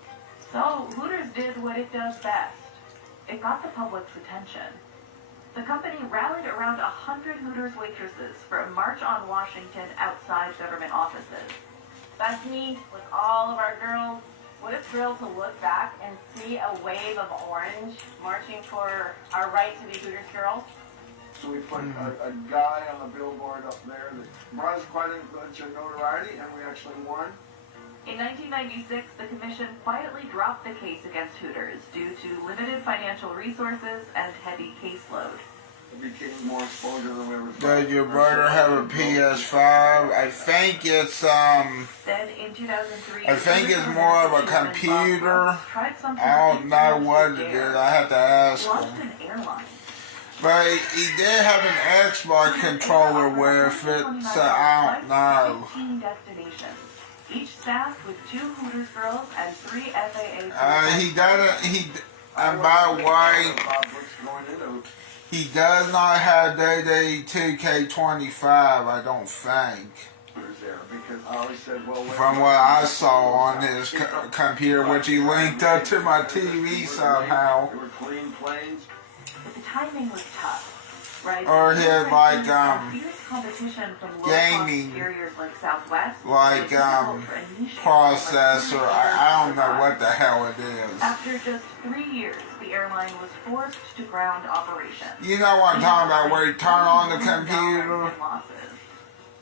So Hooters did what it does best. It got the public's attention. The company rallied around 100 Hooters waitresses for a march on Washington outside government offices. Bethany, with all of our girls, what a thrill to look back and see a wave of orange marching for our right to be Hooters girls. So we put a guy on the billboard up there that brought us quite a bunch of notoriety, and we actually won. In 1996, the commission quietly dropped the case against Hooters due to limited financial resources and heavy caseload. It became more exposure than we ever thought. Does your brother have a PS5? I think it's Then in 2003, I think it's more of a computer. I don't know what it is. I have to ask launched him. an airline. But he did have an Xbox controller with it, so I don't know. 15 destinations. Each staffed with 2 Hooters girls and 3 FAA. He doesn't. And by the way, he does not have Day 2K25. I don't think. From what I saw on his computer, which he linked up to my TV somehow. They were clean planes. But the timing was tough, right? Or he had like fierce competition from gaming, low-cost carriers like Southwest, like processor. I don't know what the hell it is. After just 3 years, the airline was forced to ground operations. You know what I'm talking about, where you turn on the computer?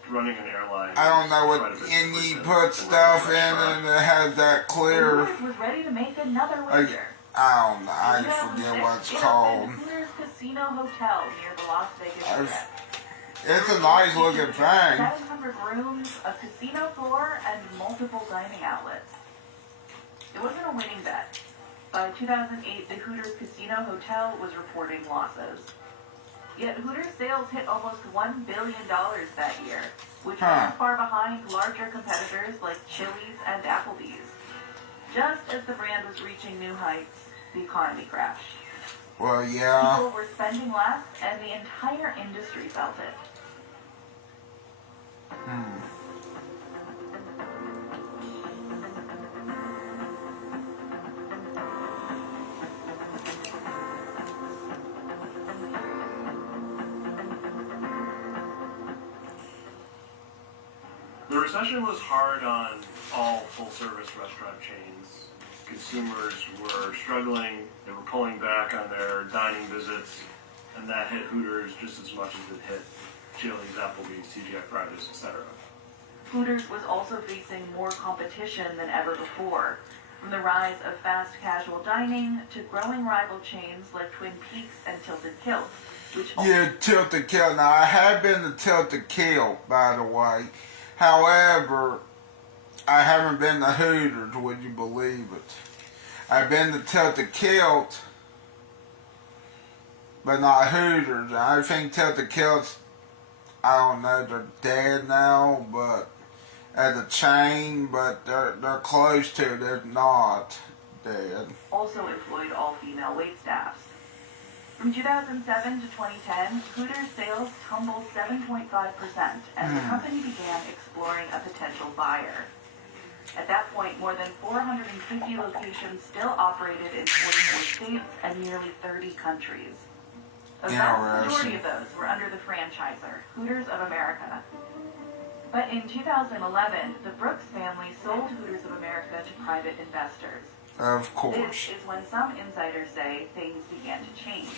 Running an airline. I don't know what, and you put stuff in and it has that clear. Hooters was ready to make another wager. I don't know, I forget what it's called. Hooters Casino Hotel near the Las Vegas Strip. It's a nice looking thing. 700 rooms, a casino floor, and multiple dining outlets. It wasn't a winning bet. By 2008, the Hooters Casino Hotel was reporting losses. Yet Hooters sales hit almost $1 billion that year, which wasn't far behind larger competitors like Chili's and Applebee's. Just as the brand was reaching new heights, the economy crashed. Well, yeah. People were spending less, and the entire industry felt it. The recession was hard on all full-service restaurant chains. Consumers were struggling, they were pulling back on their dining visits, and that hit Hooters just as much as it hit Chili's, Applebee's, TGI Fridays, etc. Hooters was also facing more competition than ever before, from the rise of fast casual dining to growing rival chains like Twin Peaks and Tilted Kilt, which Yeah, Tilted Kilt. Now, I have been to Tilted Kilt, by the way. However, I haven't been to Hooters, would you believe it? I've been to Tilted Kilt, but not Hooters. I think Tilted Kilt's, I don't know, they're dead now, but as a chain, but they're close to it. They're not dead. also employed all-female waitstaffs. From 2007 to 2010, Hooters sales tumbled 7.5%, and the company began exploring a potential buyer. At that point, more than 450 locations still operated in 44 states and nearly 30 countries. A vast majority of those were under the franchisor, Hooters of America. But in 2011, the Brooks family sold Hooters of America to private investors. Of course. This is when some insiders say things began to change.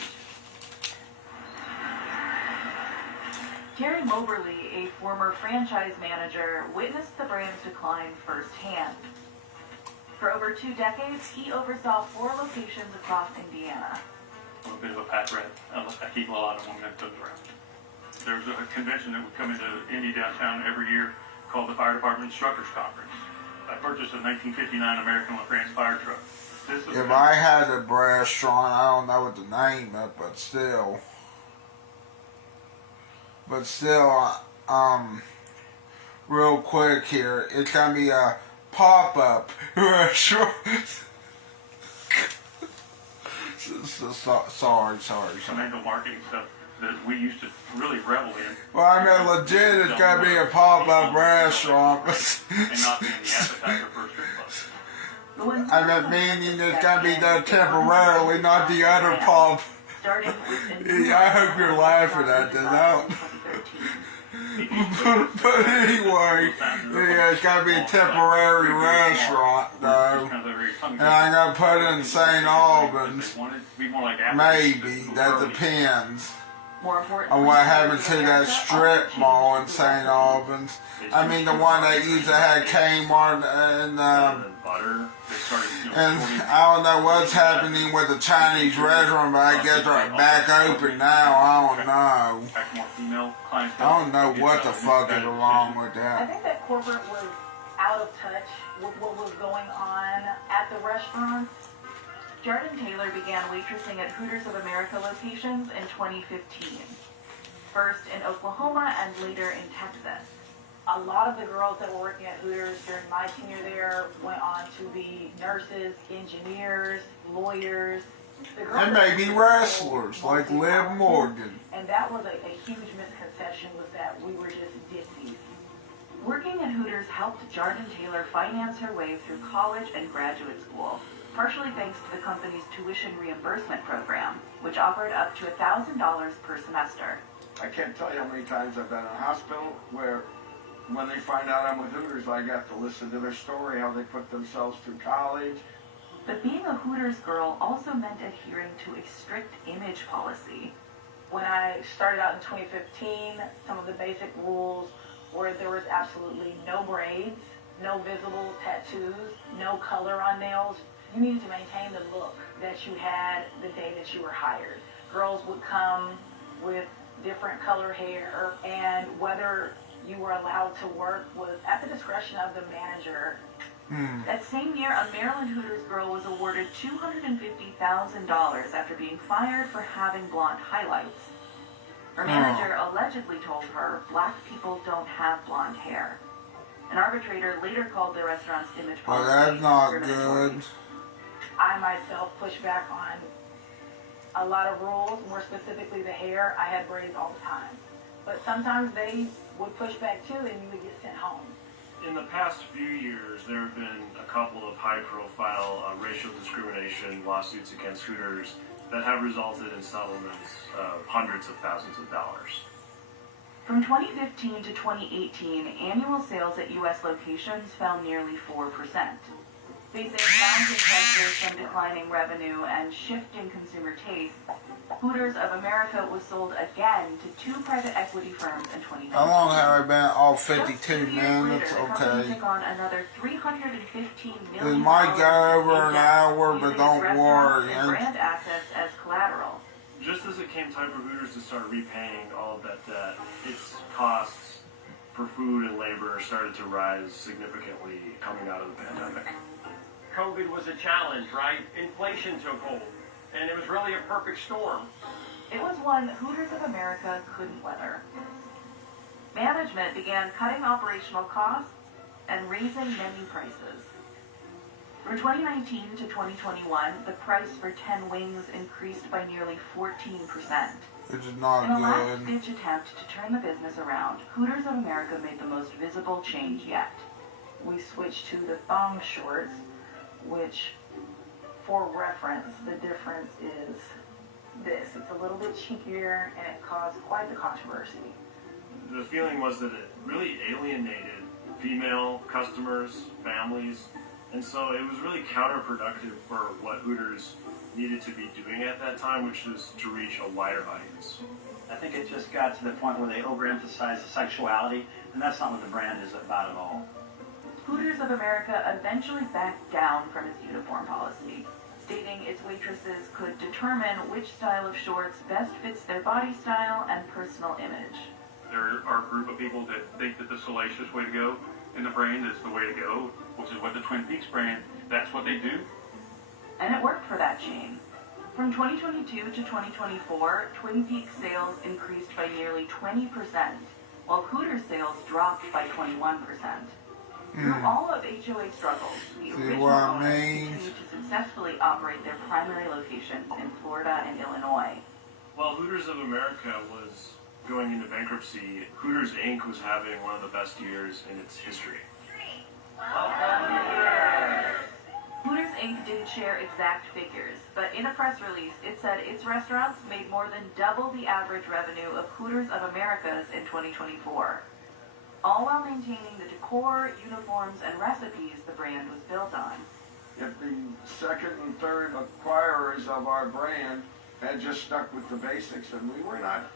Terry Moberly, a former franchise manager, witnessed the brand's decline firsthand. For over 2 decades, he oversaw 4 locations across Indiana. I'm a bit of a pack rat. I keep a lot of mementos around. There's a convention that would come into Indy downtown every year called the Fire Department Instructors Conference. I purchased a 1959 American LaFrance fire truck. If I had a restaurant, I don't know what the name of, but still, real quick here, it's gonna be a pop-up restaurant. Sorry. Financial marketing stuff that we used to really revel in. Well, I mean, legit, it's gonna be a pop-up restaurant. And not being the appetizer for a strip club. I meant meaning it's gonna be there temporarily, not the other pop. I hope you're laughing at that. But anyway, yeah, it's gotta be a temporary restaurant though. And I'm gonna put it in St. Albans. Maybe, that depends on what happens to that strip mall in St. Albans. I mean the one that used to have Kmart and I don't know what's happening with the Chinese restaurant, but I guess they're back open now. I don't know. I don't know what the fuck is wrong with I that. think that corporate was out of touch with what was going on at the restaurants. Jordan Taylor began waitressing at Hooters of America locations in 2015. First in Oklahoma and later in Texas. A lot of the girls that were working at Hooters during my tenure there went on to be nurses, engineers, lawyers. And maybe wrestlers like Liv Morgan. And that was a huge misconception, was that we were just ditzies. Working at Hooters helped Jordan Taylor finance her way through college and graduate school, partially thanks to the company's tuition reimbursement program, which offered up to $1,000 per semester. I can't tell you how many times I've been in a hospital where when they find out I'm with Hooters, I got to listen to their story, how they put themselves through college. But being a Hooters girl also meant adhering to a strict image policy. When I started out in 2015, some of the basic rules were there was absolutely no braids, no visible tattoos, no color on nails. You needed to maintain the look that you had the day that you were hired. Girls would come with different color hair, and whether you were allowed to work was at the discretion of the manager. That same year, a Maryland Hooters girl was awarded $250,000 after being fired for having blonde highlights. Her manager allegedly told her, "Black people don't have blonde hair." An arbitrator later called the restaurant's image policy Well, that's not discriminatory. good. I myself pushed back on a lot of rules, more specifically the hair. I had braids all the time. But sometimes they would push back too, and you would get sent home. In the past few years, there have been a couple of high-profile racial discrimination lawsuits against Hooters that have resulted in settlements of hundreds of thousands of dollars. From 2015 to 2018, annual sales at U.S. locations fell nearly 4%. Facing mounting pressures from declining revenue and shifting consumer tastes, Hooters of America was sold again to two private equity firms in 2019. How long have I been? Oh, 52 Just 2 years minutes? later, the company Okay. took on another $315 million. It might go over an hour, but don't worry. And brand assets as collateral. Just as it came time for Hooters to start repaying all of that debt, its costs for food and labor started to rise significantly coming out of the pandemic. COVID was a challenge, right? Inflation took hold, and it was really a perfect storm. It was one Hooters of America couldn't weather. Management began cutting operational costs and raising menu prices. From 2019 to 2021, the price for 10 wings increased by nearly 14%. Which is not In a good. last-ditch attempt to turn the business around, Hooters of America made the most visible change yet. We switched to the thong shorts, which, for reference, the difference is this. It's a little bit cheekier, and it caused quite the controversy. The feeling was that it really alienated female customers, families, and so it was really counterproductive for what Hooters needed to be doing at that time, which was to reach a wider audience. I think it just got to the point where they overemphasized sexuality, and that's not what the brand is about at all. Hooters of America eventually backed down from its uniform policy, stating its waitresses could determine which style of shorts best fits their body style and personal image. There are a group of people that think that the salacious way to go in the brand is the way to go, which is what the Twin Peaks brand, that's what they do. And it worked for that chain. From 2022 to 2024, Twin Peaks sales increased by nearly 20%, while Hooters sales dropped by 21%. Through all of HOA struggles, the original owners continue to successfully operate their primary locations in Florida and Illinois. While Hooters of America was going into bankruptcy, Hooters Inc. was having one of the best years in its history. Hooters Inc. didn't share exact figures, but in a press release, it said its restaurants made more than double the average revenue of Hooters of America's in 2024, all while maintaining the decor, uniforms, and recipes the brand was built on. If the second and third acquirers of our brand had just stuck with the basics, and we were not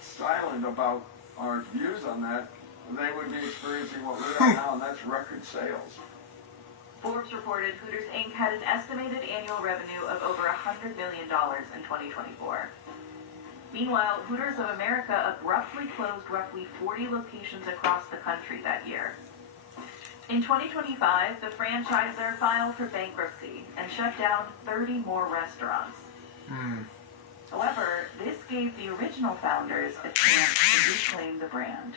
silent about our views on that, they would be experiencing what we are now, and that's record sales. Forbes reported Hooters Inc. had an estimated annual revenue of over $100 million in 2024. Meanwhile, Hooters of America abruptly closed roughly 40 locations across the country that year. In 2025, the franchisor filed for bankruptcy and shut down 30 more restaurants. However, this gave the original founders a chance to reclaim the brand.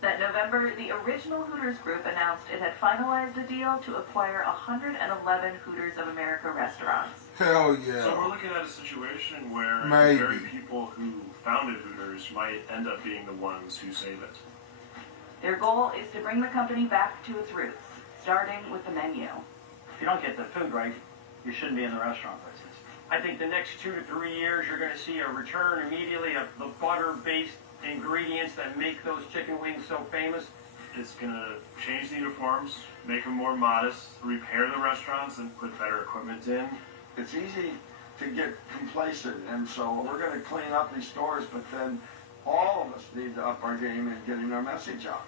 That November, the original Hooters group announced it had finalized a deal to acquire 111 Hooters of America restaurants. Hell yeah. So we're looking at a situation where Maybe. the very people who founded Hooters might end up being the ones who save it. Their goal is to bring the company back to its roots, starting with the menu. If you don't get the food right, you shouldn't be in the restaurant business. I think the next 2 to 3 years, you're going to see a return immediately of the butter-based ingredients that make those chicken wings so famous. It's going to change the uniforms, make them more modest, repair the restaurants, and put better equipment in. It's easy to get complacent, and so we're going to clean up these stores, but then all of us need to up our game in getting our message out.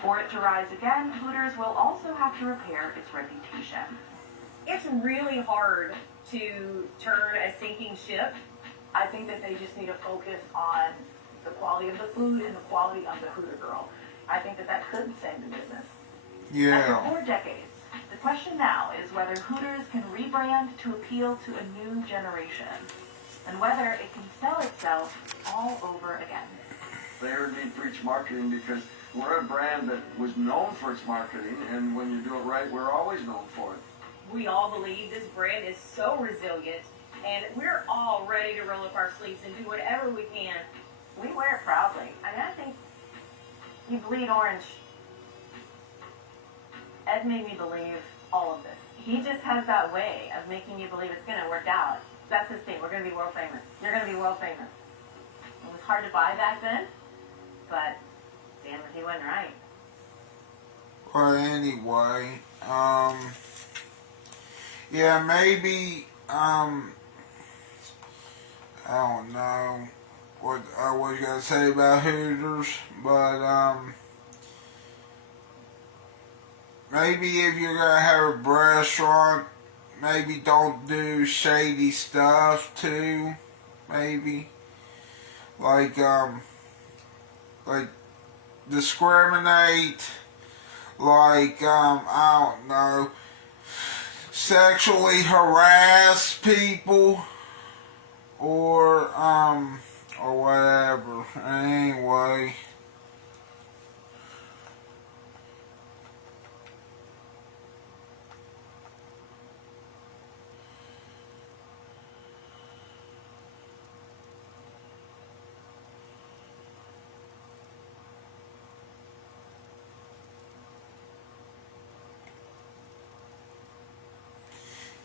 For it to rise again, Hooters will also have to repair its reputation. It's really hard to turn a sinking ship. I think that they just need to focus on the quality of the food and the quality of the Hooter girl. I think that could save the business. After 4 decades, the question now is whether Hooters can rebrand to appeal to a new generation, and whether it can sell itself all over again. They heard me preach marketing because we're a brand that was known for its marketing, and when you do it right, we're always known for it. We all believe this brand is so resilient, and we're all ready to roll up our sleeves and do whatever we can. We wear it proudly. I mean, I think you bleed orange. Ed made me believe all of this. He just has that way of making you believe it's going to work out. That's his thing. We're going to be world famous. You're going to be world famous. It was hard to buy back then, but damn it, he wasn't right. Well, anyway, yeah, maybe, I don't know what I was going to say about Hooters, but, maybe if you're going to have a restaurant, maybe don't do shady stuff too, maybe, like discriminate, like, I don't know, sexually harass people, or whatever. Anyway.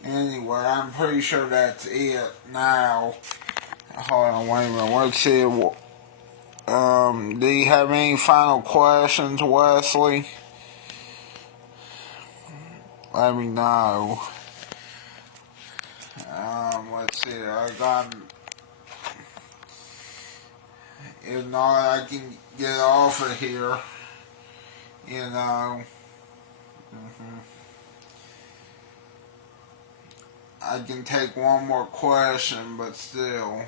Anyway, I'm pretty sure that's it now. Hold on, wait a minute. Let's see. Do you have any final questions, Wesley? Let me know. Let's see. If not, I can get off of here. You know. I can take one more question, but still.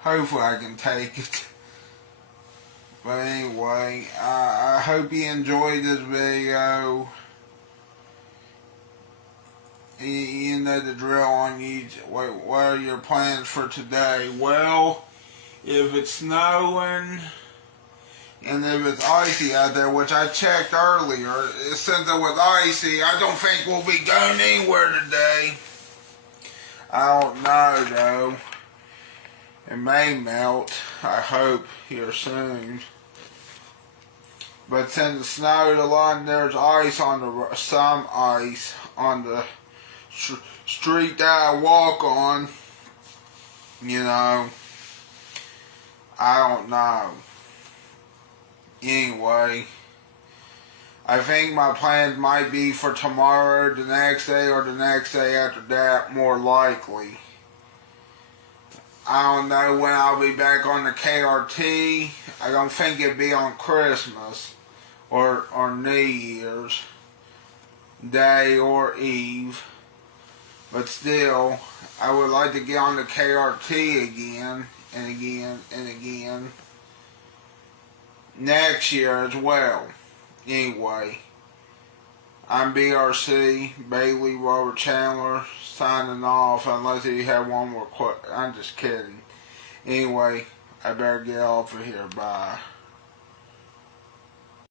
Hopefully I can take it. But anyway, I hope you enjoyed this video. You know the drill on YouTube. What are your plans for today? Well, if it's snowing and if it's icy out there, which I checked earlier, since it was icy, I don't think we'll be going anywhere today. I don't know though. It may melt, I hope, here soon. But since it snowed a lot and there's some ice on the street that I walk on, you know, I don't know. Anyway, I think my plans might be for tomorrow, the next day, or the next day after that, more likely. I don't know when I'll be back on the KRT. I don't think it'd be on Christmas or New Year's Day or Eve. But still, I would like to get on the KRT again and again and again next year as well. Anyway, I'm BRC, Bailey Robert Chandler, signing off unless you have one more question. I'm just kidding. Anyway, I better get off of here. Bye.